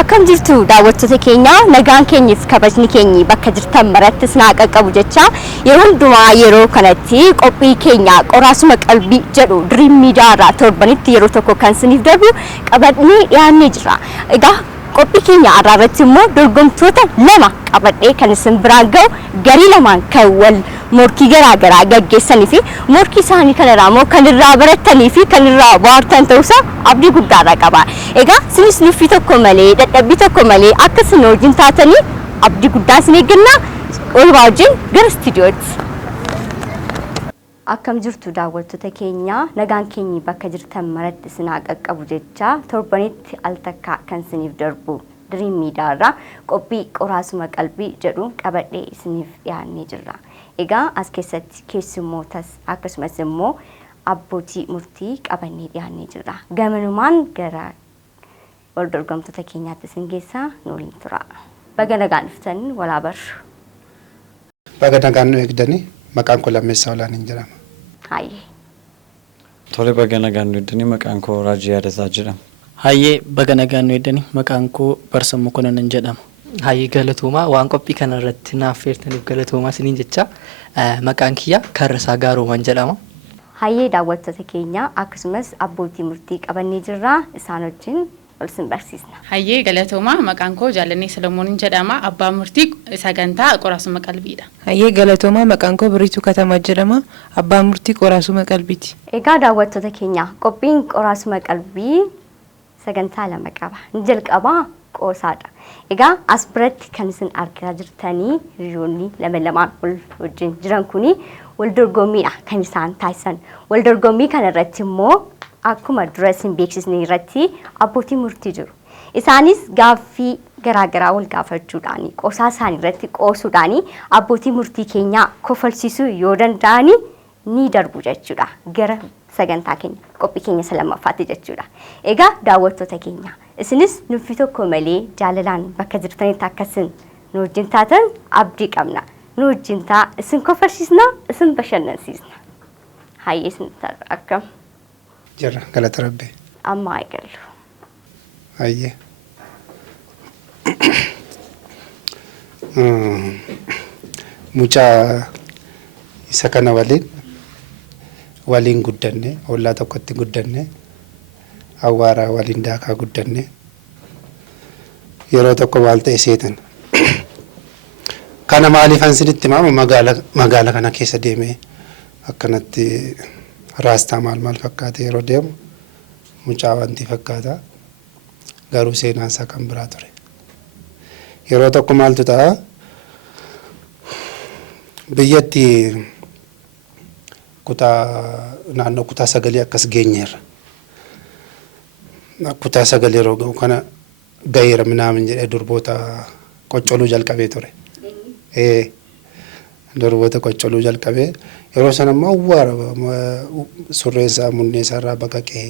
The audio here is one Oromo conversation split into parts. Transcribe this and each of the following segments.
Akkam jirtu daawwattoota keenya nagaan keenyis kabajni keenyi bakka jirtan maratti sinaa qaqqabu jecha yeroo hundumaa yeroo kanatti qophii keenya qoraasuma qalbii jedhu Dream Media irraa torbanitti yeroo tokko kan siniif darbu qabadnee dhiyaannee jira. Egaa qophii keenya irratti immoo dorgomtoota lama qabadhee kan isin biraan ga'u garii lamaan kan wal morkii garaa gaggeessanii fi morkii isaanii kanarraa immoo kan irraa baratanii fi kan irraa bohaartan ta'uusaa abdii guddaadha qaba. Egaa sinis nuffii tokko malee dadhabbii tokko malee akka isin wajjin taatanii abdii guddaa isin eegganna. Ol wajjin gara istiidiyootti. Akkam jirtu daawwattoota keenya nagaan keenyi bakka jirtan maratti sinaa qaqqabu jecha torbanitti al takka kan siniif darbu Dream Media irraa qophii qoraasuma qalbii jedhu qabadhee isiniif dhiyaannee jirra. Egaa as keessatti keessummootas akkasumas immoo abbootii murtii qabannee dhiyaannee jirra. Gamanumaan gara wal dorgomtoota keenyaatti isin geessaa nu waliin tura. Baga nagaan dhuftanii walaa barru. Baga nagaan nu eegdanii maqaan koo Lammeessaa Olaaniin jedhama. Hayyee. Tole baga nagaan nu eegdanii maqaan koo Raajii Yaadataa jedhama. Hayyee baga nagaan nu eegdanii maqaan koo Barsamuu Konanan jedhama. Hayyee galatoomaa waan qophii kana irratti naaf feertaniif galatoomaa isiniin jecha maqaan kiyya Karrasaa Gaarooman jedhama. Hayyee daawwattoota keenya akkasumas abbootii murtii qabannee jirra isaan wajjin wal sin barsiisna. Hayyee galatoomaa maqaan koo Jaalannee Solomoonin jedhama abbaa murtii sagantaa qoraasuma qalbiidha. Hayyee galatoomaa maqaan koo Biriituu Katamaa jedhama abbaa murtii qoraasuma qalbiiti. Egaa daawwattoota keenya qophiin qoraasuma qalbii sagantaa lama qaba. Ni jalqabaa qoosaadha. Egaa as biratti kan isin argaa jirtanii hiriyoonni lamaan wal wajjin jiran kuni wal dorgommiidha kan isaan taasisan. Wal dorgommii kana irratti immoo akkuma dura isin beeksisne irratti abbootii murtii jiru. Isaanis gaaffii garaa wal gaafachuudhaan qoosaa isaanii irratti qoosuudhaan abbootii murtii keenyaa kofalsiisuu yoo danda'ani ni darbu jechuudha. Gara sagantaa keenya qophii keenya salamaffaatti jechuudha. Egaa daawwattoota keenya isinis nuffii tokko malee jaalalaan bakka jirtanitti akkasin nu wajjin taatan abdii qabna. Nu wajjin isin kofalsiisna isin bashannansiisna. Hayyee isin akkam. Jirra galata Rabbi. Amma eegallu. Hayyee. Mucaa isa kana waliin guddanne ollaa tokkotti guddanne awwaara waliin daakaa guddanne yeroo tokko maal ta'e seetan kana maaliifan sinitti himamu magaala kana keessa deemee akkanatti raastaa maal fakkaate yeroo deemu mucaa wanti fakkaata garuu seenaan isaa kan biraa ture. Yeroo tokko maaltu ta'a biyyatti naannoo kutaa 9 akkas geenyeerra. Kutaa 9 yeroo ga'u kana gaheera minaamin jedhee durboota qoccoluu jalqabee ture. Durboota qoccoluu jalqabee yeroo sana immoo awwaara surreessaa munneessaa irraa baqaqee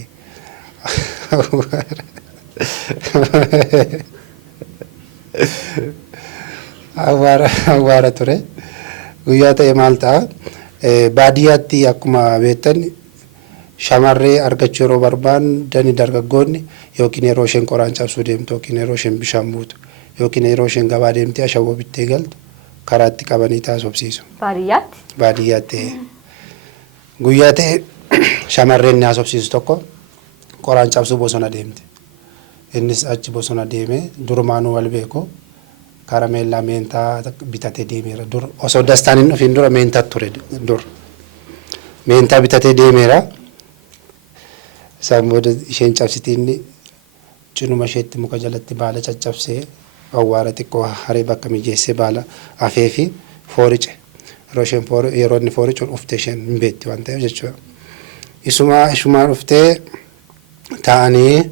awwaara ture. Guyyaa ta'e maal ta'a baadiyyaatti akkuma beektan shamarree argachuu yeroo barbaadan dargaggoonni yookiin yeroo isheen qoraan cabsuu deemtu yookiin yeroo isheen bishaan buutu yookiin yeroo isheen gabaa deemtee ashawoo bittee galtu karaatti qabanii taasofsiisu. Baadiyyaatti. Guyyaa ta'e shamarreen ni haasofsiisu tokko qoraan cabsuu bosona deemte. Innis achi bosona deemee durumaanuu wal beeku karameellaa meentaa bitatee deemeera. Dur osoo dastaan hin dhufin dura meentaa ture dur. Meentaa bitatee deemeera. Isaan booda isheen cabsitee inni cinuma isheetti muka jalatti baala caccabsee awwaara xiqqoo haree bakka mijeessee baala afee fi foorice. Yeroo inni fooricuun dhuftee isheen hin beekti waan ta'eef jechuudha. Isumaa dhuftee taa'anii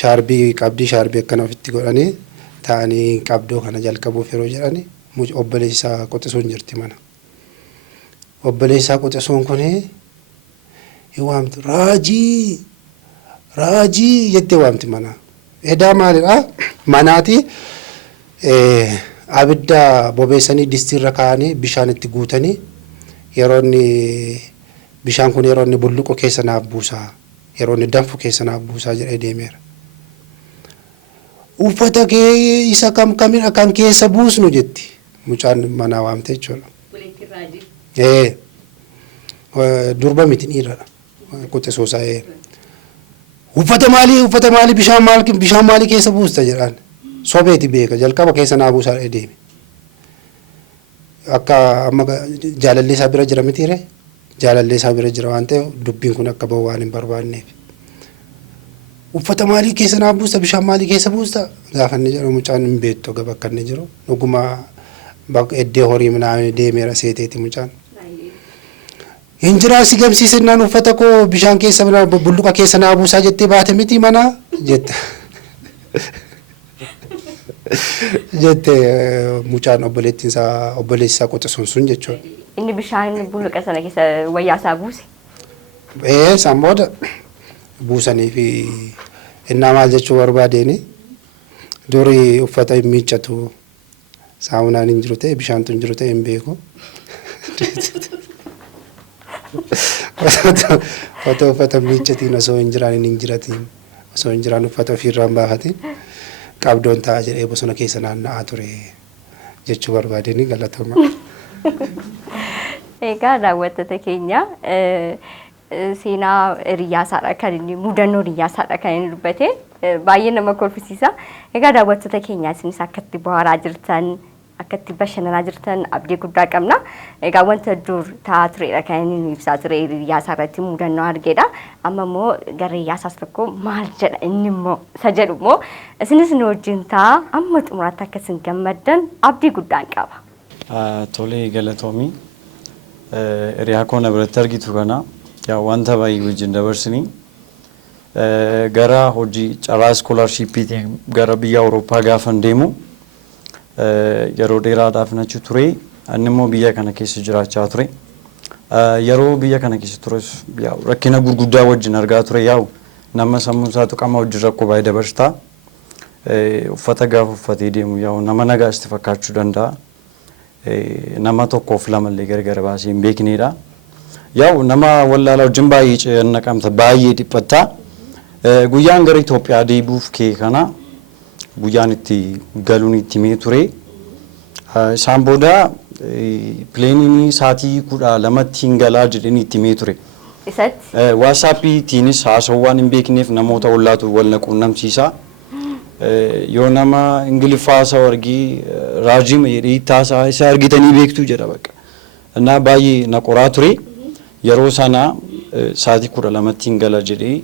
shaarbii qabdii shaarbii akkana ofitti godhanii taa'anii qabdoo kana jalqabuuf yeroo jedhani obboleessaa qoxisuun jirti mana. Obboleessaa qoxisuun kuni waamti raajii jettee waamti mana. Edaa maalidha manaati abidda bobeessanii distiirra kaa'anii bishaan itti guutanii yeroo inni bishaan kun yeroo inni bulluqo keessa naaf buusaa yeroo inni danfu keessa naaf buusaa jedhee deemeera. uffata kee isa kamidha kan keessa buusnu jetti mucaan mana waamte jechuudha. Durba miti dhiiradha quxisuusaa uffata maalii bishaan maalii keessa buusta jedhaan sobeeti beeka jalqaba keessa naa buusaa deeme akka amma jaalallee isaa bira jira mitiire jaalallee isaa bira jira waan ta'eef dubbiin kun akka bahu waan hin barbaanneef uffata maalii keessa naa buusta bishaan maalii keessa buusta gaafa inni jedhu mucaan hin beektu gaba akka inni jiru dhuguma bakka eddee horii minaan deemeera seeteeti mucaan. Injira si gamsiisennaan uffata koo bishaan keessa bulluqa keessa naa buusaa jettee baate miti mana jette mucaan obboleessi isaa quxisuun sun jechuudha. Inni bishaan bulluqa sana keessa wayyaa isaa buuse. San booda buusanii fi innaa maal jechuu barbaadeeni durii uffata hin miiccatu saamunaan hin jiru ta'e bishaantu hin jiru ta'e hin beeku. Uffata miiccatiin osoo hin jiraan hin jiratiin osoo hin jiraan uffata ofirraan baafatiin qabdoon ta'a jedhee bosona keessa naanna'aa ture jechuu barbaadanii galatoomaa. Egaa daawwattoota keenya seenaa hiriyaasaadha kan inni mudannoo hiriyaasaadha kan inni dubbate baay'ee nama kolfisiisa. Egaa daawwattoota keenya isinis akkatti bohaaraa jirtan akkatti bashannanaa jirtan abdii guddaa qabna. Egaa wanta dur ta'aa turedha kan inni ibsaa ture hiriyaasaa irratti mudannoo argeedha. Amma immoo gara hiriyaasaas tokko maal jedha inni immoo isa jedhu immoo isinis nu wajjin ta'a amma xumuraatti akka isin gammaddan abdii guddaan qaba. Tolee galatoomii hiriyaa koo na biratti argitu kana wanta baay'ee wajjin dabarsinii gara hojii carraa iskoolaarshiippiitiin gara biyya Awurooppaa gaafan deemu yeroo dheeraadhaaf nachi ture inni immoo biyya kana keessa jiraachaa ture yeroo biyya kana keessa tures rakkina gurguddaa wajjin argaa ture yaa'u nama sammuu isaa tuqama wajjin rakkoo baay'ee dabarsitaa uffata gaafa uffatee deemu yaa'u nama nagaa itti fakkaachuu danda'a nama tokkoof lamallee gargar baasee hin beeknedha yaa'u nama wallaalaa wajjin baay'ee naqamta baay'ee dhiphatta guyyaan gara Itoophiyaa deebi'uuf kee kana guyyaan itti galuun itti mee ture isaan booda pileeniin saatii 12 hin galaa jedhanii itti mee ture waasaappiitiinis haasawwaan hin beekneef namoota ollaatu wal naquunnamsiisa yoo nama ingiliffaa isa argii raajima jedhee taasaa isa argitanii beektuu jedha bakka innaa baay'ee na qoraa ture yeroo sana saatii 12 hin gala jedhee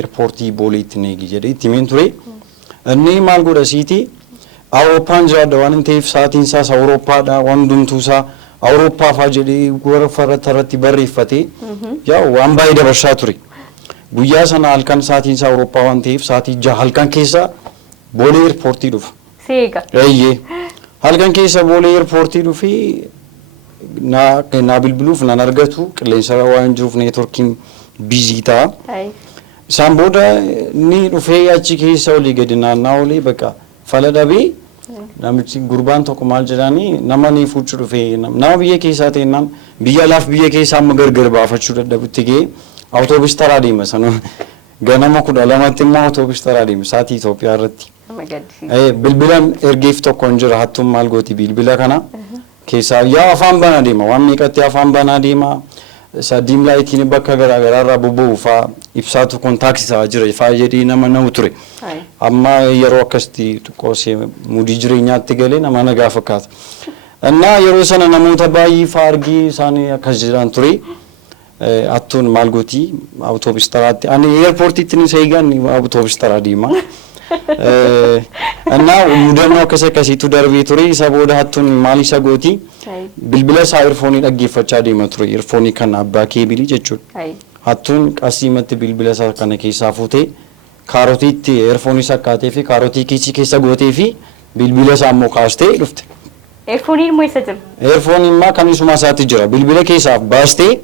eerpoortii booleetti neegi jedhee itti meen ture inni maal godha siiti Awurooppaan jiraadha waan ta'eef saatiin isaas Awurooppaadha waan hundumtuu isaa Awurooppaafaa jedhee warra irratti barreeffate yaa'u waan baay'ee dabarsaa ture guyyaa sana halkan saatiin isaa Awurooppaa waan ta'eef saatii 6 halkan keessa boolee eerpoortii dhufa. Seega. Halkan keessa boolee eerpoortii dhufi na bilbiluuf nan argatu qilleensa waan jiruuf neetworkiin bizii ta'a. Isaan booda ni dhufee achi keessa olii gadi naannaa olii bakka fala dhabee namichi gurbaan tokko maal jedhanii nama ni fuuchuu dhufee nama biyya keessaa ta'ennaan biyya alaaf biyya keessaa amma gargar baafachuu dadhabutti ga'ee awutoobis taraa deema sana ganama 12tti immoo awutoobis taraa deema saatii Itoophiyaa irratti. Bilbilan ergeef tokko hin jira hattuun maal gooti bilbila kana keessaa yaa afaan banaa deema waan meeqatti afaan banaa deema. Diim laayitiin bakka garaagaraa irraa bobba'u fa'aa ibsaatu kontaaktisaa jira fa'aa jedhee nama na'u ture. Amma yeroo akkasitti xiqqoosee mudii jireenyaatti galee nama nagaa fakkaata. Innaa yeroo sana namoota baay'ee fa'aa argee isaanii akkas jedhan ture. Hattuun maal gooti awutoobis taraatti ani eerpoortiitti ni seegan awutoobis taraa deema. Innaa mudannoo akkasiitu darbee ture isa booda hattuun maal isa gooti. Bilbila isaa eerfoonii dhaggeeffachaa deema ture eerfoonii kana abbaa keebilii jechuudha. Hattuun qasiimatti bilbila isaa kana keessaa fuutee kaarotiitti eerfoonii sakkaatee fi kaarotii kiisii keessa gootee fi bilbila isaa immoo kaastee dhufte. Eerfooniin immoo eessa jira? Eerfooniin immoo kan isuma isaatti jira bilbila keessaaf baastee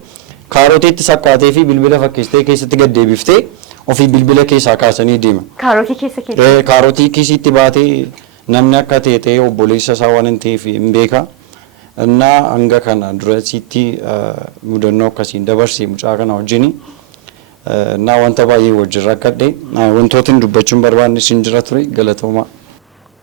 kaarotiitti sakkaatee fi bilbila fakkeessitee keessatti gad deebiftee ofii bilbila keessaa kaasanii deema. Kaarotii keessa keessa? Kaarotii kiisiitti baatee namni akka ta'e obboleessa isaa waan hin ta'eef hin beeka. Innaa hanga kana durasitti mudannoo akkasiin dabarsee mucaa kana wajjin Naa wanta baay'ee wajjin rakkadhe wantootiin dubbachuun barbaanne siin jira ture galatoomaa.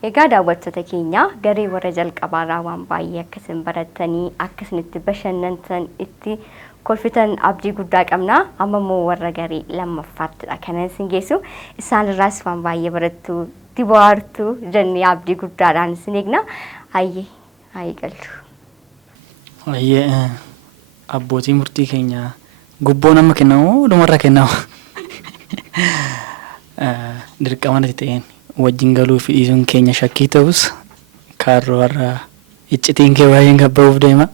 Egaa daawwattoota keenya garee warra jalqabaarraa waan baay'ee akkasiin barattanii akkasinitti bashannantan itti kolfitan abdii guddaa qabna. Amma immoo warra garee lammaffaatidha kanan isin geessu. Isaanirraas waan baay'ee barattu dibaartu jennee abdii guddaadhaan isin eegna. Hayyee galchu. Hayyee abbootii murtii keenya gubboo nama kennamu dhumarra kennamu. Dirqama natti ta'een wajjin galuu fi dhiisuun keenya shakkii ta'us kaarroo har'a iccitiin kee baay'een gabba'uuf deema.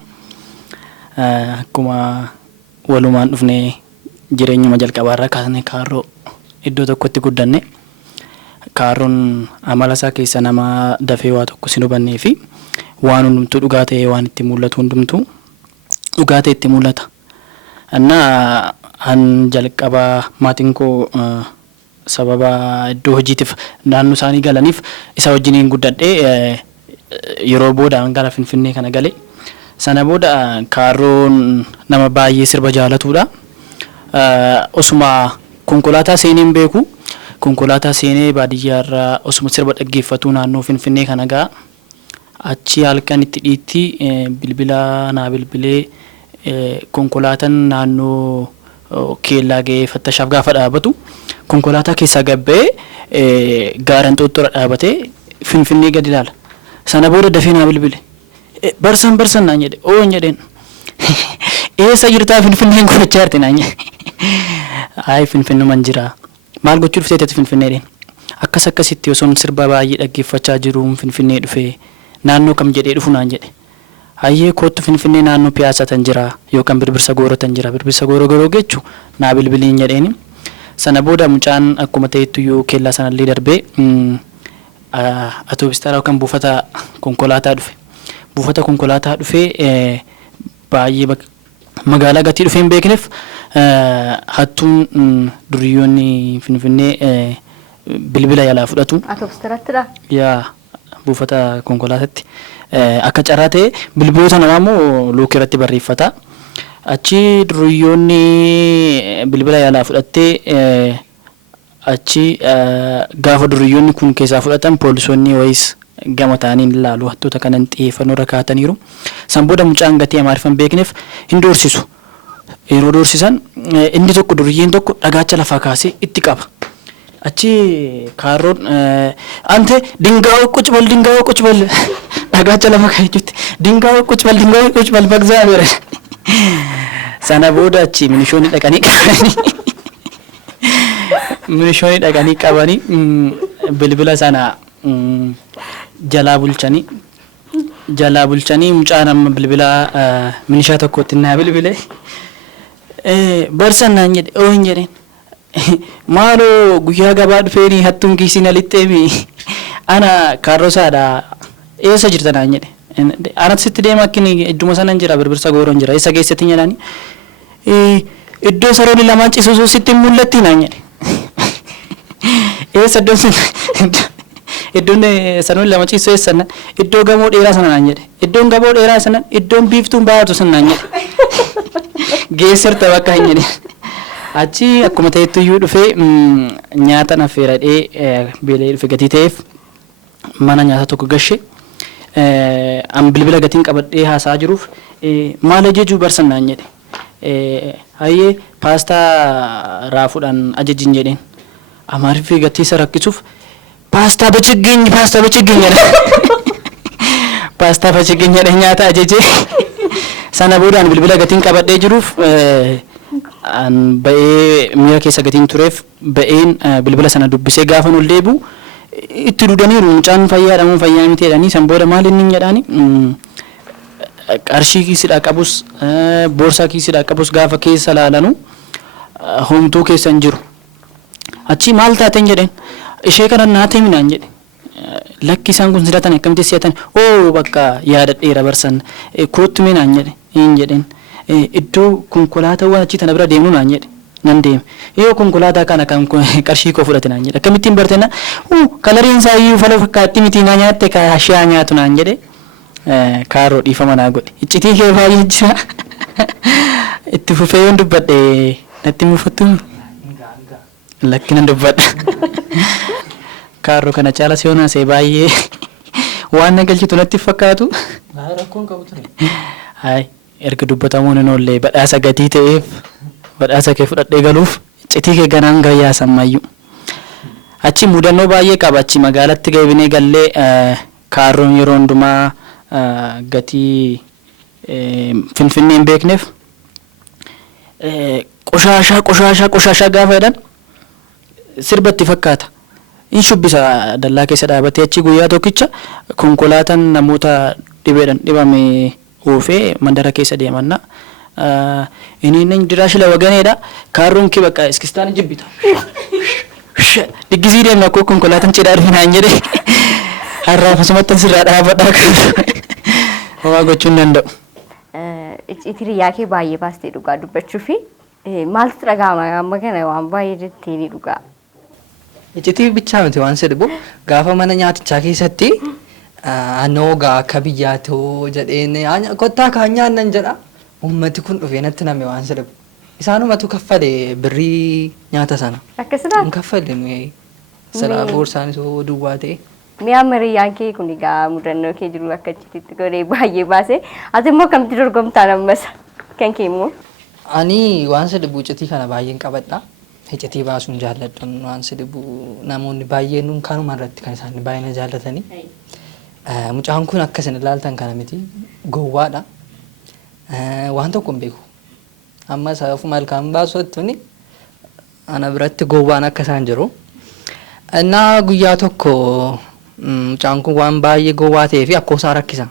Akkuma walumaan dhufnee jireenyuma jalqabaarraa kaasnee kaarroo iddoo tokkotti guddanne. Kaarroon amala isaa keessa nama dafee waa tokko sin hubannee fi waan hundumtuu dhugaa ta'ee waan itti mul'atu hundumtuu dhugaa ta'e itti mul'ata. Annaa an jalqabaa maatiin koo sababa iddoo hojiitiif naannoo isaanii galaniif isa wajjiniin guddadhee yeroo booda gara Finfinnee kana gale. Sana booda kaarroon nama baay'ee sirba jaalatudha. Osuma konkolaataa seeneen beeku. Konkolaataa seenee baadiyyaarraa osuma sirba dhaggeeffatu naannoo Finfinnee kana gaa achi halkan itti dhiitti bilbila naa bilbilee konkolaataan naannoo keellaa ga'ee fattashaaf gaafa dhaabatu konkolaataa keessaa gabbee gaaraan xooxxora dhaabatee Finfinnee gadi ilaala. Sana booda dafee naa bilbile. Barsan naan jedhe oon jedheen eessa jirtaa Finfinneen gochaa jirti naan jedhe. Hayi Finfinnuman jira. Maal gochuu dhufteetti Finfinneedhaan akkasitti osoon sirba baay'ee dhaggeeffachaa jiruun Finfinnee dhufee naannoo kam jedhee dhufu naan jedhe. Hayyee kootu Finfinnee naannoo Piyaasaa tan jira yookaan Birbirsa Gooroo tan jira. Birbirsa Gooroo jechuun naa bilbiliin jedheeni. Sana booda mucaan akkuma ta'ettu yoo keellaa sanallee darbee atoobistaaraa yookaan buufata konkolaataa dhufe. Buufata konkolaataa dhufee baay'ee magaalaa gatii dhufee hin beekneef hattuun duriyyoonni Finfinnee bilbila yaalaa fudhatu. Atoobistarattidha? Yaa buufata konkolaataatti akka carraa ta'e bilbiloota namaa immoo luukii irratti barreeffata. Achi duriyyoonni bilbila yaalaa fudhattee achi gaafa duriyyoonni kun keessaa fudhatan poolisoonni wayis gama ta'anii ilaalu hattoota kanan xiyyeeffannoo irra kaa'ataniiru. San booda mucaan gatii Amaariffaan beekneef hin doorsisu. Yeroo doorsisan inni tokko duriyyiin tokko dhagaacha lafaa kaasee itti qaba. Achi kaarroon ante dingaa'oo quc bal dhagaacha lafa kaa'eetti dingaa'oo quc bal bagzaa beera. Sana booda achi minishoonni dhaqanii qabanii bilbila sana jalaa bulchanii mucaan amma bilbila minishaa tokkotti naa bilbile. Barsan naan jedhe oon jedheen maaloo guyyaa gabaa dhufeeni hattuun kiisiin alitteemi ana kaarrosaadha eessa jirta naan jedhe. Anatu sitti deema akkini idduma sanan jira Birbirsa Gooroon jira eessa geessatti jedhani iddoo saroonni lamaan cisuusuu sitti mul'atti naan jedhe. Eessa iddoon saroonni lama ciisuu eessannan iddoo gamoo dheeraa sana naan jedhe. Iddoon gamoo dheeraa sana iddoon biiftuun baatu sana naan jedhe. Geessirta bakka hin jedhe. Achi akkuma ta'ettu iyyuu dhufee nyaata affeeradhee beelee dhufe gatii ta'eef mana nyaata tokko gashe. An bilbila gatiin qabadhee haasaa jiruuf maal ajajuu barsan naan jedhe. Hayyee paastaa raafuudhaan ajajin jedheen. Amaariffii gatii isa rakkisuuf paastaa bachigeenyi jedhe. Paastaa bachigeenyi jedhe nyaata ajajee. Sana boodaan bilbila gatiin qabadhee jiruuf an ba'ee miira keessa gatiin tureef ba'een bilbila sana dubbisee gaafa ol deebi'u itti dudaniiru mucaan fayyaadha moo fayyaa miti jedhanii san booda maal inni jedhaani qarshii kiisidhaa qabus boorsaa kiisidhaa qabus gaafa keessa laalanu homtuu keessa hin jiru. Achi maal taateen jedheen ishee kana naatee minaan jedhe. Lakki isaan kun sidatan akkamitti siyatan bakka yaadadheera barsan kootti minaan jedhe hin jedheen. Iddoo konkolaataawwan achi tana bira deemnu naan jedhe nan deeme. Yoo konkolaataa kana kan qarshii koo fudhate naan jedhe. Akkamittiin barteena kalariin isaa iyyuu fala fakkaatti miti naa nyaatte kaashaa nyaatu naan jedhe. Kaaroo dhiifama naa godhe. Iccitii kee baay'ee jira. Itti fufee yoon dubbadhe natti mufattu Lakkinan dubbadha. Kaarroo kana caala si onaa baay'ee waan nagalchitu natti fakkaatu. Rakkoon qabu ture. Hayi erga dubbatamuun hin oolle badhaasa gatii ta'eef badhaasa kee fudhadhee galuuf citii kee ganaan gayyaa sammayyuu. Achi mudannoo baay'ee qaba achi magaalatti geebinee gallee kaarroon yeroo hundumaa gatii Finfinnee hin beekneef qoshashaa gaafa jedhan sirbatti fakkaata. In shubbisa dallaa keessa dhaabatee achi guyyaa tokkicha konkolaataan namoota dhibeedhaan dhibame oofee mandara keessa deemanna. Inni diraashila waganeedha. Kaarroon kee bakka iskistaan jibbita. Diggisii deemna akkoo konkolaataan cidhaa dhufe naan jedhe har'aaf asumatti sirraa dhaabadhaa kan homaa gochuu hin danda'u. Hiriyaa kee baay'ee baastee dhugaa dubbachuu fi maaltu dhaga'ama amma kana waan baay'ee jettee ni dhugaa. Iccitii bichaa miti waan sedhibu gaafa mana nyaatichaa keessatti anoogaa akka biyyaatoo jedheen kottaa kaan nyaannan jedha ummati kun dhufee natti name waan sedhibu. Isaanumatu kaffale birrii nyaata sana. Akkasumas. Hin kaffalle nuyi sila boorsaan isoo duwwaa ta'e. Mi'a hiriyyaan kee kun egaa mudannoo kee jiru akka itti godhee baay'ee baase. Ati immoo akkamitti dorgomtaa nammas kan kee immoo? Ani waan sedhibu iccitii kana baay'een qabadha. Iccitii baasuun jaalladhan waan sedhibu namoonni baay'een kanuma irratti kan isaan baay'ina jaallatanii. Mucaan kun akkasin ilaaltan kana miti gowwaadha. Waan tokko hin beeku. Amma saafu malkaan baasuuttuni ana biratti gowwaan akka isaan jiru. Innaa guyyaa tokko mucaan kun waan baay'ee gowwaa ta'ee fi akkoosaa rakkisa.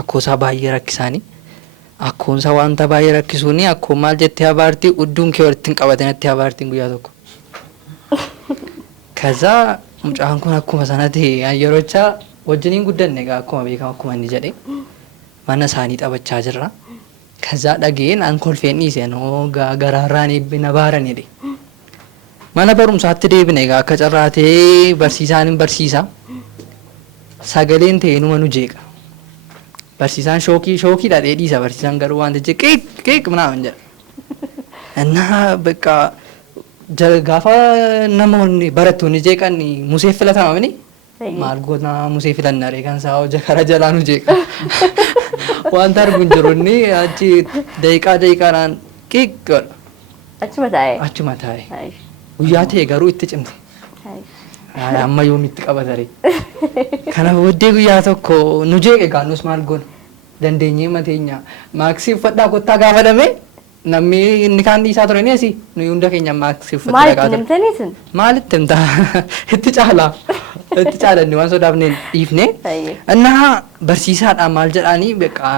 Akkoosaa baay'ee rakkisaani. Akkoonsa wanta baay'ee rakkisuuni akkoo maal jettee habaartii udduun kee walitti hin qabatinatti habaartiin guyyaa tokko. Kaza mucaan kun akkuma sanatti yeroocha wajjiniin guddanne egaa akkuma beekamu akkuma inni jedhe mana isaanii taphachaa jirra. Kaza dhageen an kolfeen dhiise noo garaarraan eebbina baaran jedhe. Mana barumsaatti deebine egaa akka carraatee barsiisaan hin barsiisa. Sagaleen ta'e numa nu jeeqa. Barsiisaan shookii dhadhee dhiisa barsiisaan garuu waan jecha qiiq ምናምን jedha. Innaa bakka gaafa namoonni barattoonni jeeqan musee filatama mini maal goona musee filannaree kan isaa hojja kara jalaa nu jeeqa. Wanta arguun jiru inni achi daqiiqaadhaan qiiq godha. Achuma taa'e. Achuma taa'e. Guyyaa ta'e garuu itti cimte. Amma yoomitti qabatare. Kana booddee guyyaa tokko nu jeeqe gaannus maal goona dandeenyee mateenya maaksii uffadhaa kottaa gaafadhame namni inni kaan dhiisaa ture ni asii nuyi hunda keenya maaksii uffadhaa gaafadhame. Maalitti himtanii sun? Maalitti himtaa itti caala inni waan sodaafne dhiifne. Innaa barsiisaadhaan maal jedhaanii beekaa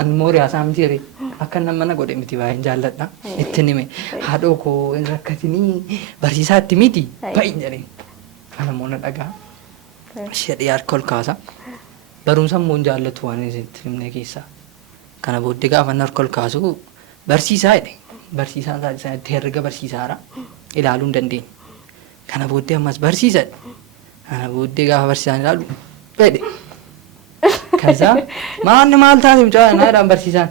anmoo riyaasaa miti jire akka nama mana godhe miti baay'een jaalladha itti nime haadhoo koo hin rakkatinii barsiisaa itti miti baay'een jedhee. Kana moona dhagaa shedhee harka ol kaasa barumsa immoo jaallatu waan isitti himne keessaa kana booddee gaafa harka ol kaasu barsiisaa jedhe barsiisaan isaanitti herrega barsiisaara ilaaluu hin dandeenye kana booddee ammas barsiisa kana booddee gaafa barsiisaan ilaalu fedhe kaza maal taate mucaa naadhaan barsiisaan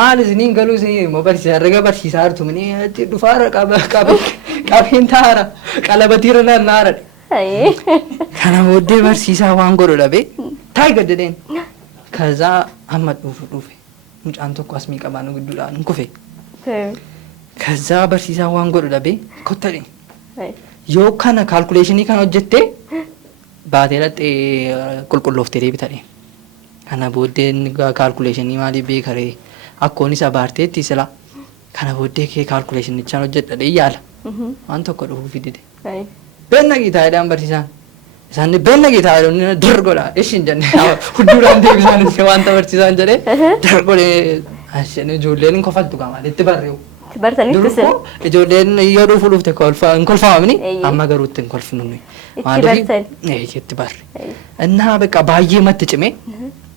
maal isiniin galuu isinii immoo barsiisaa herrega barsiisaa jirtu mini achi dhufaara qabeen taara qalabatiira naannaara. Kana booddee barsiisaa waan godhu dhabe taa'e gaddadeen. Kaza amma dhufe mucaan tokko as miiqamaa nu gidduudhaan kufe. Kaza barsiisaa waan godhu dhabe kottadhe. Yoo kana kaalkuleeshinii kan hojjettee baatee dhattee qulqullooftee deebitadhe. Kana booddee kaalkuleeshinii maaliif beekaree akkoon isa baarteetti sila. Kana booddee kee kaalkuleeshinichaan hojjedhadhe yaala. Waan tokko dhufuu fidide. Benna gitaa jedhaan barsiisaan. Isaan benna gitaa jedhan dargodha. Ishiin jenne hudduudhaan deebisaan wanta barsiisaan jedhee dargodhee ijoolleen hin kofaltu qaama itti barreewu. Bartanii kusin. Ijoolleen yoo dhufu dhufte hin kolfamamni amma garuu itti hin kolfinu. Itti barre. Innaa bakka baay'ee matti cime.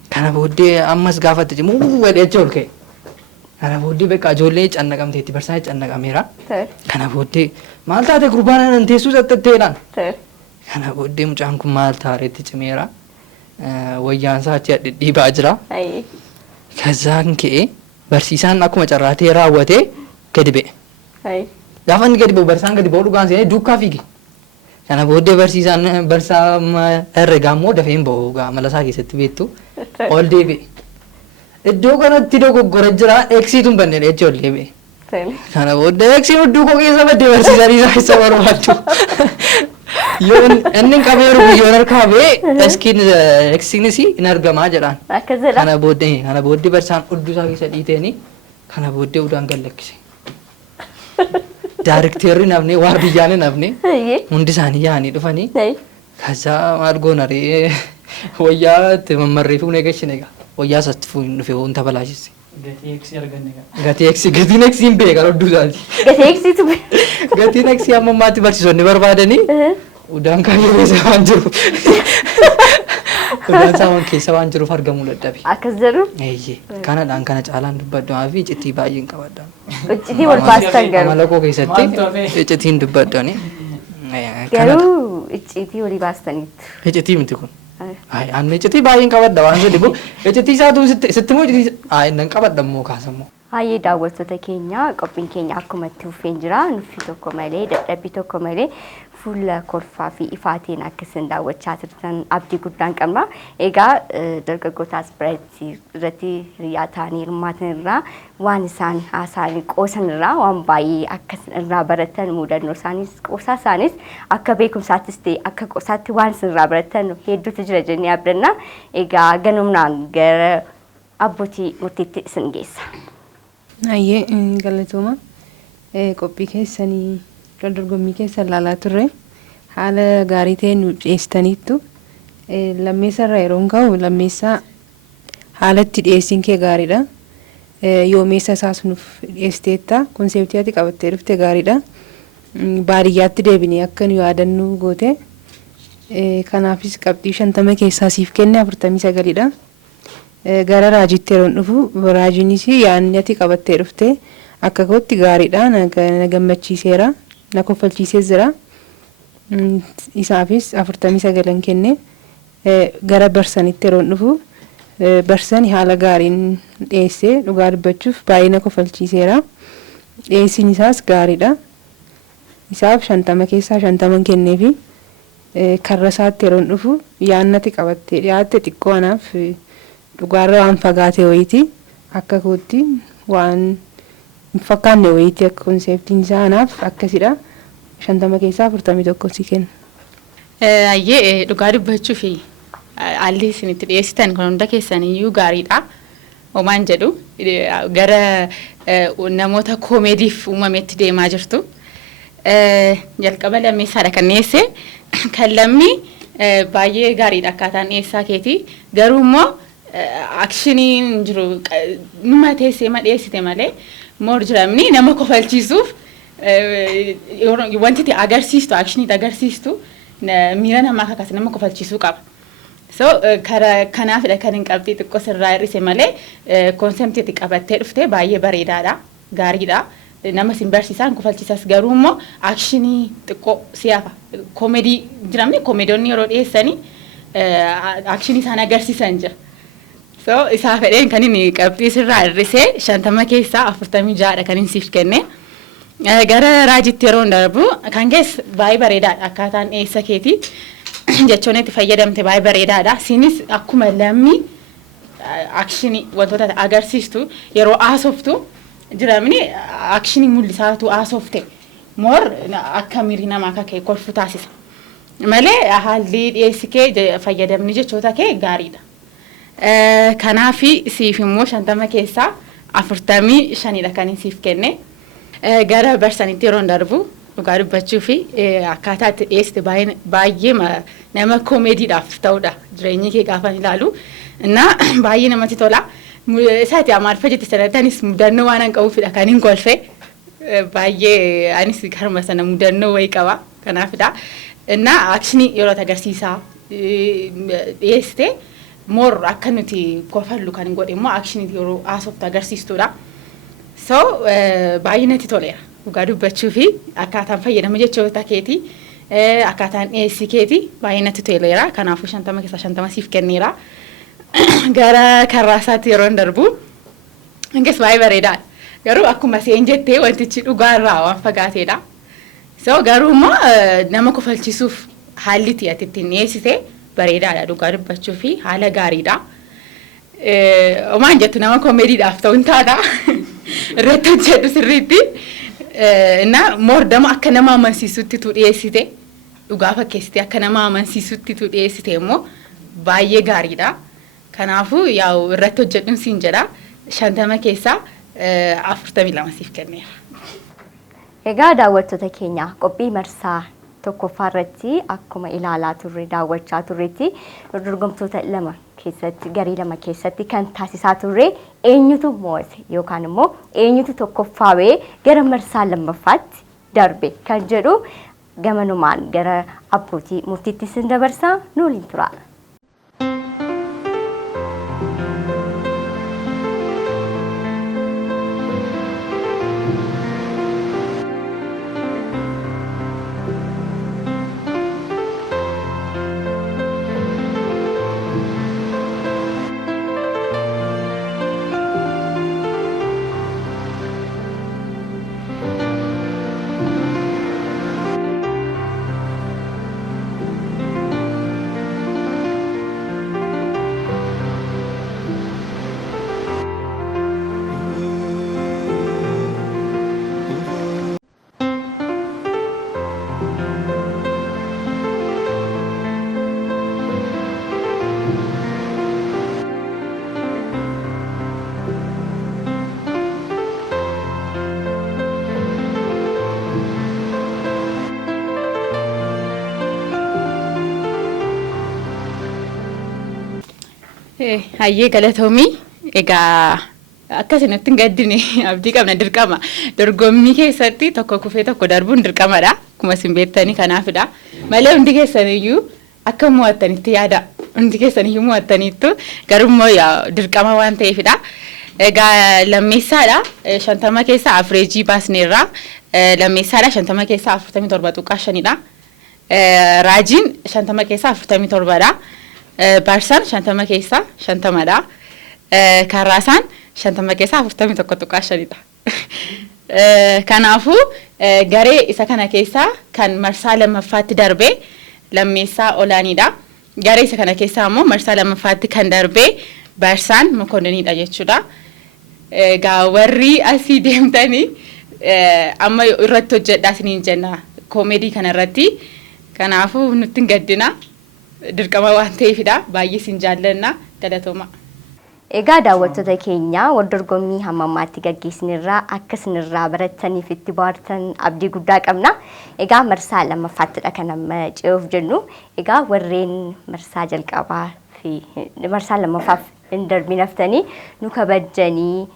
Kana booddee ammas gaafatti cimu wedheecha ol ka'e. Kana booddee bakka ijoollee cannaqamteetti barsiisaan cannaqameera. Kana booddee maal taate gurbaan teessuu xaxxatteedhaan. Kana booddee mucaan kun maal taareetti cimeera. Wayyaan isaa achi dhidhiibaa jira. Kazaan ka'e barsiisaan akkuma carraatee raawwatee gadi ba'e. Gaafa inni gadi ba'u barsaan gadi ba'u dhugaan seenee duukaa fiige. Kana booddee barsiisaan barsaa herregaa immoo dafee hin ba'u malasaa keessatti beektu ol deebi'e. Iddoo kanatti dogoggora jira eegsiituun bannee jechuun ol deebi'e. Kana booddee eegsiin hudduu koo keessa baddee barsiisanii isaa isa barbaaddu. Yoo inni qabee rubu yoo harkaa ba'e eegsiinis hin argamaa jedhaan. Kana booddee barsaan hudduu isaa keessa dhiiteeni kana booddee udaan gallakkise. Daarekteerri nafne waardiyyaan nafne hundi isaanii yaa'anii dhufanii kasaa maal goona ree wayyaa itti mammarree fuunee gashine egaa wayyaa isatti fuun dhufe wanta balaashise. Gatiin eeksii hin beekan hudduu isaati. Gatiin eeksii amma ammaatti barsiisonni barbaadanii udaan kaayee keessa waan jiru. Udaan saaman keessa waan jiruuf argamuu dadhabe. Akkas jedhu. Kanadhaan kana caalaan dubbadhaa fi iccitii baay'een qabadha. Iccitii wal baastan garuu. Amala koo keessatti iccitiin dubbadhaani. Garuu iccitii walii baastaniitu. Iccitii miti kun. Anni iccitii baay'een qabadha waan jedhu kun iccitii isaatu sitti moo iccitii nan qabadha immoo kaasammoo. Hayyee daawwattoota keenya qophiin keenya akkuma itti fufeen jira nuffii tokko malee dadhabbii tokko malee fuula kolfaa fi ifaatiin akkasiin daawwachaa turtan abdii guddaan qabna. Egaa dargaggootaas irratti hiriyaa ta'anii hirmaatan irraa waan isaan haasa'anii qoosan irraa waan baay'ee akkasiin irraa baratan mudannoo isaaniis qoosaa isaaniis akka beekumsaattis ta'e akka qoosaatti waan isin irraa baratan hedduutu jira jennee abdanna. Egaa ganumnaan gara abbootii murtiitti isin geessa. Hayyee galatooma qophii keessanii kan dorgommii keessan ilaalaa turre haala gaarii ta'een nu dhiyeessitaniittu lammeessa irraa yeroo ka'u lammeessaa haalatti dhiyeessiin kee gaariidha. Yoomeessa isaas nuuf dhiyeessiteetta konseptii ati qabattee dhufte gaariidha. Baadiyyaatti deebinee akka nu yaadannu goote kanaafis qabxii 50 keessaa siif kenne 49dha. Gara raajitti yeroo dhufu raajiinis yaadni ati qabattee dhufte akka kootti gaariidha na gammachiiseera na kofalchiisees jira. Isaafis 49 kenne gara barsanitti yeroo dhufu barsani haala gaariin dhiyeessee dhugaa dubbachuuf baay'ee na kofalchiiseera. Dhiyeessiin isaas gaariidha. Isaaf 50 keessaa 50 kenneefi karra isaatti yeroo dhufu yaadni ati qabattee dhiyaatte xiqqoo anaaf dhugaarra waan fagaate wayiiti akka kootti waan fakkaanne wayiiti akka konseptiin isaa anaaf akkasidha. 50 keessaa 41 si kenna. Hayyee dhugaa dubbachuu fi haalli isin itti dhiyeessitan kun hunda keessaniyyuu gaariidha. Homaan jedhu gara namoota koomeediif uumametti deemaa jirtu. Jalqaba lammeessaadha kan dhiyeesse kan lammii baay'ee gaariidha akkaataan dhiyeessaa keeti. Garuu immoo akshiniin jiru numa teessee ma dhiyeessite malee moor jiramni nama kofalchiisuuf wanti agarsiistu akshinii agarsiistu miira namaa kakkaase nama kofalchiisuu qaba. So kanaafidha kan hin qabxii xiqqoo sirraa hir'ise malee konseptii qabattee dhufte baay'ee bareedaadha gaariidha. Nama sin barsiisan kofalchiisas garuu immoo akshinii xiqqoo siyaafa koomedii jiramni koomeediyoonni yeroo dhiyeessanii akshinii isaan agarsiisan jira. So isaa fedheen kan inni qabxii sirraa hir'ise 50 keessaa 46dha kan inni siif kenne. Gara raajitti yeroo darbu kan keessa baay'ee bareedaadha akkaataan dhiyeessa keeti jechoon itti fayyadamte baay'ee bareedaadha. Sinis akkuma lammii akshinii wantoota agarsiistu yeroo haasoftu jiramni akshinii mul'isaatu haasofte moor akka miirri namaa akka kee kolfu taasisa. Malee haalli dhiyeessi kee fayyadamni jechoota kee gaariidha. Kanaafi siif immoo 50 keessaa 45dha kan inni siif kenne. Gara barsanitti yeroo darbu dhugaa dubbachuu fi akkaataa itti dhiyeessite baay'ee nama koomeediidhaaf ta'udha jireenyi kee gaafa ilaalu. Baay'ee namatti tola. Isaati amaarfa jetti sanatanis mudannoo waan qabuufidha kan hin kolfe. Baay'ee anis harma sana mudannoo wayii qaba kanaafidha. Akshinii yeroo agarsiisaa dhiyeessite moor akka nuti kofallu kan godhe immoo akshinii yeroo haasoftu agarsiistudha. So baay'ee natti toleera dhugaa dubbachuu fi akkaataan fayyadama jechoota keeti akkaataan dhiyeessii keeti baay'ee natti toleera. Kanaafuu 50 keessaa 50 siif kenneera. Gara karraasaatti yeroo darbu inges baay'ee bareedaadha. Garuu akkuma seen jettee wantichi dhugaarraa waan fagaateedha. So garuu immoo nama kofalchisuuf haalli ati ittiin dhiyeessite bareedaadha dhugaa dubbachuu fi haala gaariidha. Omaan jettu nama komeediidhaaf ta'uun taata irratti hojjedhu sirriitti. Na moordama akka nama amansiisutti tu dhiyeessite dhugaa fakkeessite akka nama amansiisutti tu dhiyeessite immoo baay'ee gaariidha. Kanaafuu yaa'u irratti hojjedhuun siin jedha 50 keessaa 42 siif kenneera. Egaa daawwattoota keenya qophii marsaa tokkoffaa irratti akkuma ilaalaa turre daawwachaa turretti dorgomtoota lama keessatti garii lama keessatti kan taasisaa turre eenyutu moo'ate yookaan immoo eenyutu tokkoffaawee gara marsaa lammaffaatti darbe kan jedhu gamanumaan gara abbootii murtiitti sin dabarsaa nu waliin tura. Hayyee galatoomii egaa akkasitti hin gaddine abdii qabna dirqama dorgommii keessatti tokko kufee tokko darbuun dirqamadha akkuma isin beektanii kanaafidha malee hundi keessaniyyuu akka mo'attanitti yaada hundi keessaniyyuu mo'attaniittu garummoo dirqama waan ta'eefidha. Egaa lammeessaadha 50 keessaa averejii baasneerra lammeessaadha 50 keessaa 47.5dha. Raajiin 50 keessaa 47dha. Barsaan 50 keessaa 50dha. Karraasaan 50 keessaa 41.5dha. Kanaafuu garee isa kana keessaa kan marsaa lammaffaatti darbe lammeessaa olaaniidha. Garee isa kana keessaa immoo marsaa lammaffaatti kan darbe Barsaan Mokondoniidha jechuudha. Egaa warri asii deemtanii amma irratti hojjedhaa isiniin jenna koomedii kanarratti. Kanaafuu nutti hin gaddina. Dirqama waan ta'eefidha baay'ee sin jaallanna galatooma. Egaa daawwattoota keenya waldorgommii hammammaatti gaggeessinirraa akka isinirraa barattaniif itti bohaartan abdii guddaa qabna. Egaa marsaa lammaffaatidha kan amma ce'uuf jennu. Egaa warreen marsaa jalqabaa fi marsaa lammaffaaf hin darbin haftanii nu kabajanii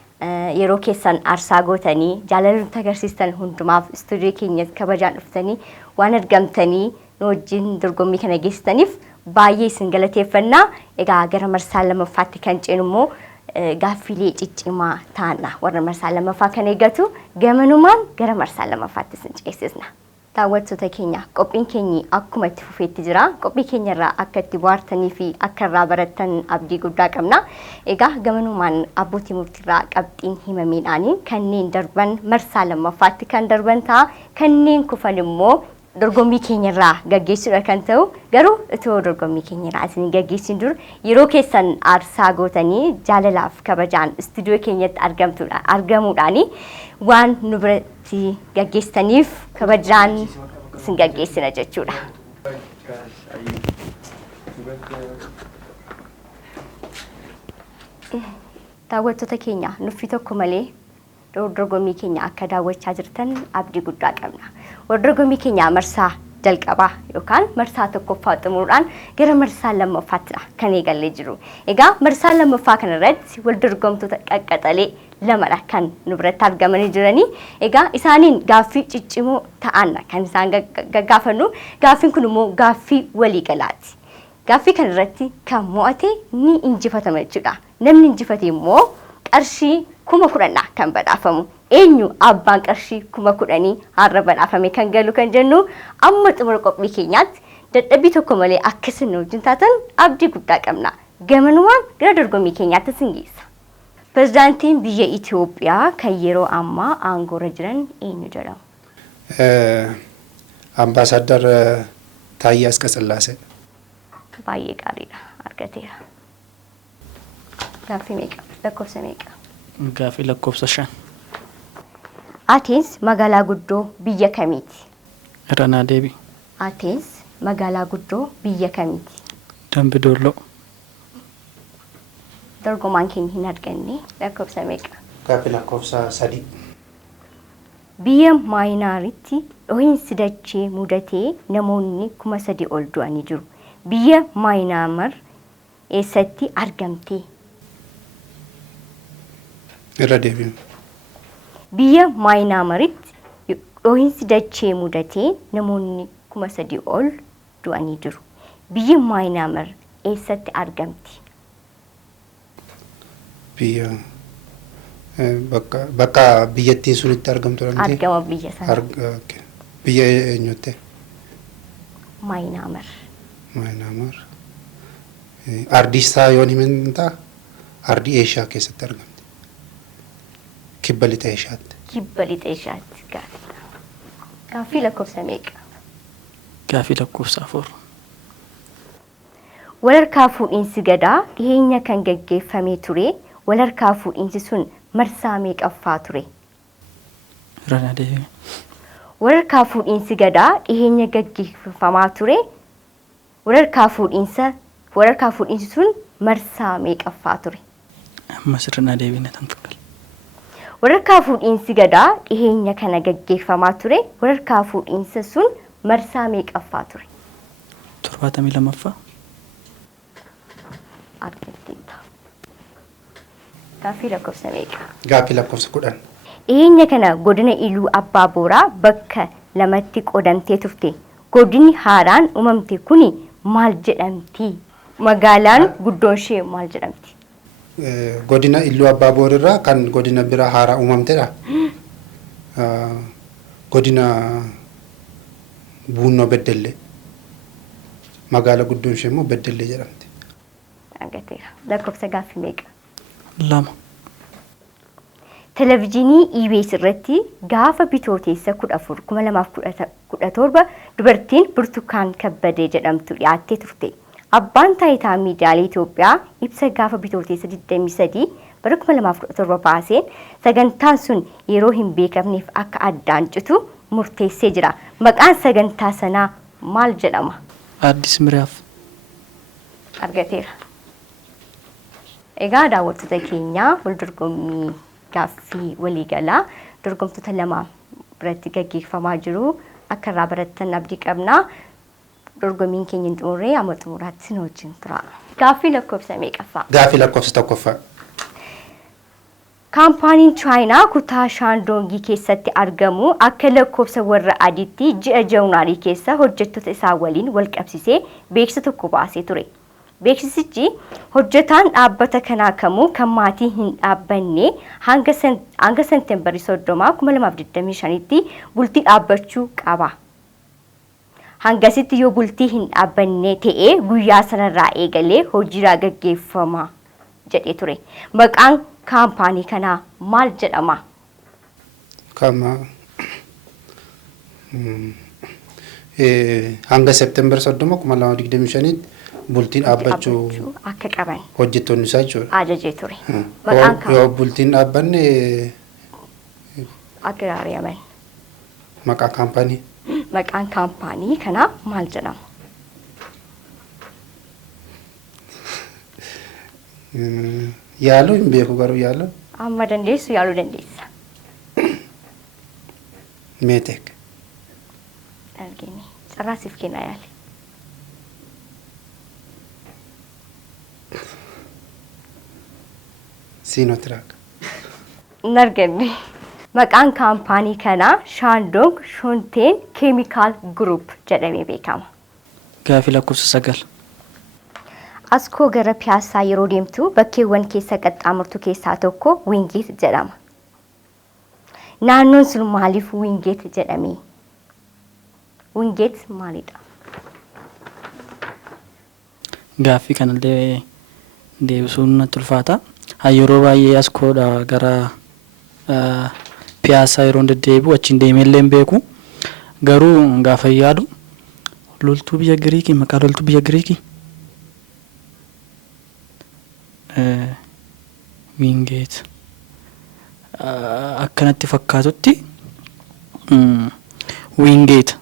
yeroo keessan aarsaa gootanii jaalala nutti agarsiistan hundumaaf istuudiyoo keenyatti kabajaan dhuftanii waan argamtanii nu wajjin dorgommii kana geessitaniif baay'ee isin galateeffannaa. Egaa gara marsaa lammaffaatti kan ceenu immoo gaaffilee ciccimaa taana warra marsaa lammaffaa kan eegatu gamanumaan gara marsaa lammaffaatti isin ceesisna. Daawwattoota keenya qophiin keenya akkuma itti fufeetti jira. Qophii keenyarraa akka itti bohaartanii fi akka irraa barattan abdii guddaa qabna. Egaa gamanumaan abbootii murtiirraa qabxiin himameedhaanii kanneen darban marsaa lammaffaatti kan darban ta'a. Kanneen kufan immoo dorgommii keenyarraa gaggeessuudha kan ta'u garuu itoo dorgommii keenyarraa isin gaggeessin dur yeroo keessan aarsaa gootanii jaalalaaf kabajaan istuudiyoo keenyatti argamuudhaani waan nu biratti gaggeessaniif kabajaan isin gaggeessina jechuudha. Daawwattoota keenya nuffii tokko malee dorgommii keenya akka daawwachaa jirtan abdii guddaa qabna. Dorgommii keenya marsaa jalqabaa yookaan marsaa tokkoffaa xumuruudhaan gara marsaa lammaffaatti kan eegallee jiru. Egaa marsaa lammaffaa kanarratti wal dorgomtoota qaqqaxalee lamadha kan nu biratti argamanii jiranii. Egaa isaaniin gaaffii ciccimoo ta'an kan isaan gaggaafannu. Gaaffiin kun immoo gaaffii waliigalaati. Gaaffii kanarratti kan mo'ate ni injifatama jechuudha. Namni injifate immoo qarshii 10,000 kan badhaafamu. Eenyu abbaan qarshii 10,000 har'a badhaafame kan galu kan jennu amma xumura qophii keenyaatti dadhabbii tokko malee akka isin wajjin taatan abdii guddaa qabna. Gamanumaan gara dorgommii keenyaatti isin geessa. Pirezidaantiin biyya Itoophiyaa kan yeroo ammaa aangoorra jiran eenyu jedhamu? Ambaasaadar Taayyee Asqasillaasee. Baay'ee gaariidha. Argateera. Gaaffii meeqa? Lakkoofsa meeqa? Gaaffii lakkoofsa 5. Ateens magaalaa guddoo biyya kamiiti? Irra naa deebi. Ateens magaalaa guddoo biyya kamiiti? Dambidolloo. Dorgomaan keenya hin arganne lakkoofsa meeqa? Gaaffii lakkoofsa 3. Biyya Maayinaaritti dhohiinsi dachee mudatee namoonni 3,000 ol du'anii jiru. Biyya Maayinaamar eessatti argamte? Irra deebiin. Biyya Maayinaamaritti dhohiinsi dachee mudatee namoonni 3,000 ol du'anii jiru. Biyyi Maayinaamar eessatti argamti? Biyya bakka biyyattiin sunitti argamtu dha miti? Argama biyya sana. Biyya eenyutti? Maayinaamar. Maayinaamar. Ardiisaa yoon himin ta'a? Ardii Eeshiyaa keessatti argamti. Kibba lixa Eeshiyaatti. Kibba lixa Eeshiyaatti gaafii. Gaaffii lakkoofsa meeqa? Gaaffii lakkoofsa 4. Walharkaa fuudhiinsi gadaa dhiyeenya kan gaggeeffamee ture. Walharkaa fuudhiinsi sun marsaa meeqaffaa ture? Irra naa deebi. Walharkaa fuudhiinsi gadaa dhiyeenya gaggeeffamaa ture. Walharkaa fuudhiinsi sun marsaa meeqaffaa ture? Ammas irra naa deebi na tanfakkala. Walharkaa fuudhiinsi gadaa dhiyeenya kana gaggeeffamaa ture. Walharkaa fuudhiinsa sun marsaa meeqaffaa ture? 72ffaa. Argatteetta. Gaaffii lakkoofsa meeqa? Gaaffii lakkoofsa 10. Dhiyeenya kana godina Iluu Abbaa Booraa bakka lamatti qodamtee turte. Godinni haaraan uumamte kuni maal jedhamti? Magaalaan guddoon ishee maal jedhamti? Godina Iluu Abbaa Booraa kan godina biraa haaraa uumamtedha. Godina Buunnoo Beddellee. Magaala guddoon ishee immoo Beddellee jedhamti. Argateera. Lakkoofsa gaaffii meeqa? 2. Televezyiinii EBS irratti gaafa bitooteessa 14 2017 dubartiin Burtukaan Kabbadee jedhamtu dhiyaattee turte. Abbaan taayitaa miidiyaalee Itoophiyaa ibsa gaafa bitooteessa 23 bara 2017 baaseen sagantaan sun yeroo hin beekamneef akka addaan citu murteessee jira. Maqaan sagantaa sanaa maal jedhama? Addis Miraaf. Argateera. Egaa daawwattoota keenyaa waldorgommii gaaffii waliigalaa dorgomtoota lama biratti gaggeeffamaa jiru. Akka irraa barattan abdii qabna. Dorgommiin keenya xumuree amma xumuraatti nu wajjin tura. Gaaffii lakkoofsa meeqaffaa? Gaaffii lakkoofsa 1ffaa. Kaampaaniin Chaayinaa kutaa Shaandoongii keessatti argamu akka lakkoofsa warra adiitti ji'a Januaarii keessa hojjettoota isaa waliin wal qabsisee beeksisa tokko baasee ture. Beeksisichi hojjetaan dhaabbata kanaa kamuu kan maatii hin dhaabbanne hanga Seepteembarii 30 2025tti bultii dhaabbachuu qaba. Hangasitti yoo bultii hin dhaabbanne ta'e guyyaa sanarraa eegalee hojiirraa gaggeeffama jedhee ture. Maqaan kaampaanii kanaa maal jedhama? Hanga Seepteembar 30 2025tti bultiin dhaabbachuu akka qaban hojjettoonni isaa jechuudha. Ajajee ture. Maqaan Yoo bultiin dhaabbanne akka raariyaman. maqaa kaampaanii. Maqaan kaampaanii kanaa maal jedhama? Yaaluu hin beeku garuu yaaluu. Amma dandeessu yaaluu dandeessa. Meeteek. Argini. Carraasiif kennaa yaali. Siinootiraak. Hin arganne. Maqaan kaampaanii kanaa Shaandong Shonteen Keemikaal Group jedhamee beekama. Gaaffii lakkoofsa 9. Askoo gara piyaasaa yeroo deemtu bakkeewwan keessa qaxxaamurtu keessaa tokko Wingeet jedhama. Naannoon sun maaliif Wingeet jedhame? Wingeet maalidha? Gaaffii kanallee deebisuun natti ulfaata. yeroo baay'ee as koodha gara piyaasaa yeroo deddeebi'u achiin deemeellee hin beeku. Garuu gaafa yaadu loltuu biyya Giriikii maqaa loltuu biyya Giriikii Wingeet akkanatti fakkaatutti Wingeet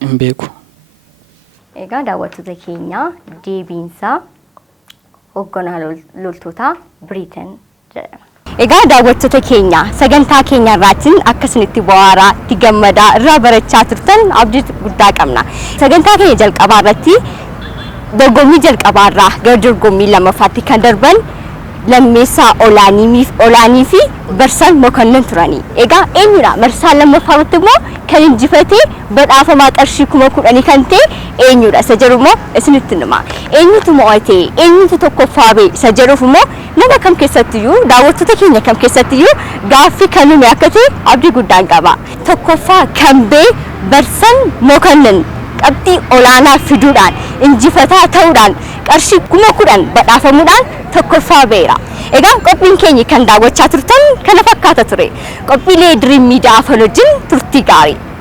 hin beeku. Egaa daawwattoota keenya deebiinsaa hoogganaa loltoota Biriiteen jedhama. Egaa daawwattoota keenya sagantaa keenya irraatiin akkasinitti bohaaraa itti gammadaa irraa barachaa turtan abdii guddaa qabna. Sagantaa keenya jalqabaa irratti dorgommii jalqabaa irraa gara dorgommii lammaffaatti kan darban lammeessaa olaanii fi Barsaan Mokonnon turanii. Egaa eenyudha marsaa lammaffaa irratti immoo kan injifatee badhaafamaa qarshii 10,000 kan ta'e eenyudha isa jedhu immoo isinitti hima. Eenyutu mo'ate eenyutu tokkoffaa ba'e isa jedhuuf immoo nama kam keessattiyyuu daawwattoota keenya kam keessattiyyuu gaaffii kan uume akka ta'e abdii guddaan qaba. Tokkoffaa kan ba'e Barsaan Mokonnon qabxii olaanaa fiduudhaan injifataa ta'uudhaan qarshii 10,000 badhaafamuudhaan tokkoffaa ba'eera. Egaa qophiin keenya kan daawwachaa turtan kana fakkaata ture. Qophiilee Dream Media wajjin turtii gaarii.